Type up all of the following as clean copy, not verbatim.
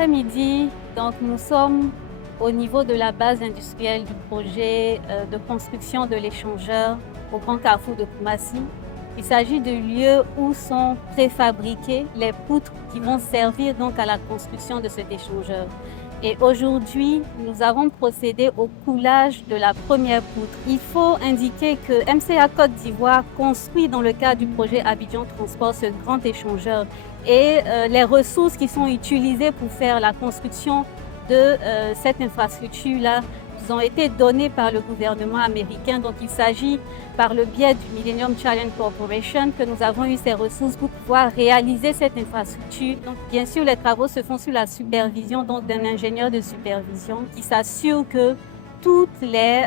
après-midi, donc nous sommes au niveau de la base industrielle du projet de construction de l'échangeur au Grand Carrefour de Koumassi. Il s'agit de lieux où sont préfabriquées les poutres qui vont servir donc à la construction de cet échangeur. Et aujourd'hui, nous avons procédé au coulage de la première poutre. Il faut indiquer que MCA Côte d'Ivoire construit dans le cadre du projet Abidjan Transport ce grand échangeur. Et les ressources qui sont utilisées pour faire la construction de cette infrastructure-là ont été données par le gouvernement américain. Donc il s'agit par le biais du Millennium Challenge Corporation que nous avons eu ces ressources pour pouvoir réaliser cette infrastructure. Donc bien sûr, les travaux se font sous la supervision d'un ingénieur de supervision qui s'assure que toutes les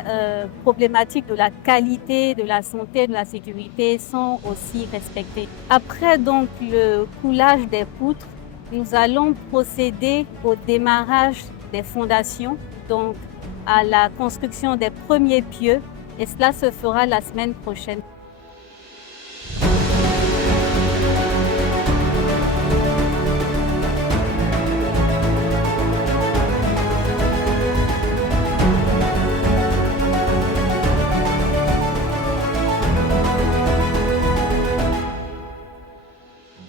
problématiques de la qualité, de la santé, de la sécurité sont aussi respectées. Après donc le coulage des poutres, nous allons procéder au démarrage des fondations, donc à la construction des premiers pieux, et cela se fera la semaine prochaine.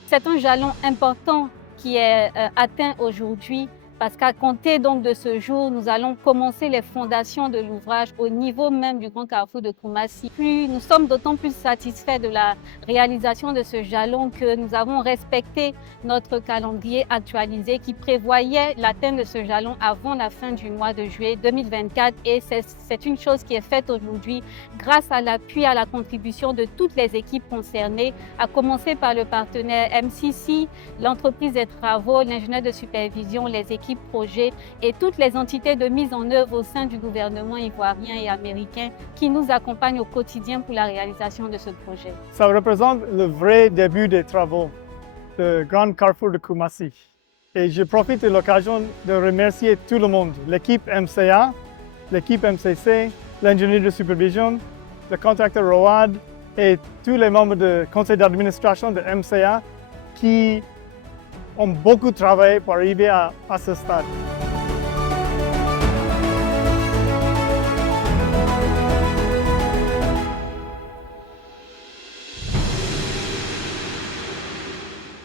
C'est un jalon important qui est atteint aujourd'hui parce qu'à compter donc de ce jour, nous allons commencer les fondations de l'ouvrage au niveau même du Grand Carrefour de Koumassi. Nous sommes d'autant plus satisfaits de la réalisation de ce jalon que nous avons respecté notre calendrier actualisé qui prévoyait l'atteinte de ce jalon avant la fin du mois de juillet 2024. Et c'est une chose qui est faite aujourd'hui grâce à l'appui, à la contribution de toutes les équipes concernées, à commencer par le partenaire MCC, l'entreprise des travaux, l'ingénieur de supervision, les équipes projets et toutes les entités de mise en œuvre au sein du gouvernement ivoirien et américain qui nous accompagnent au quotidien pour la réalisation de ce projet. Ça représente le vrai début des travaux du Grand Carrefour de Koumassi. Et je profite de l'occasion de remercier tout le monde, l'équipe MCA, l'équipe MCC, l'ingénieur de supervision, le contracteur ROAD et tous les membres du conseil d'administration de MCA qui ont beaucoup travaillé pour arriver à ce stade.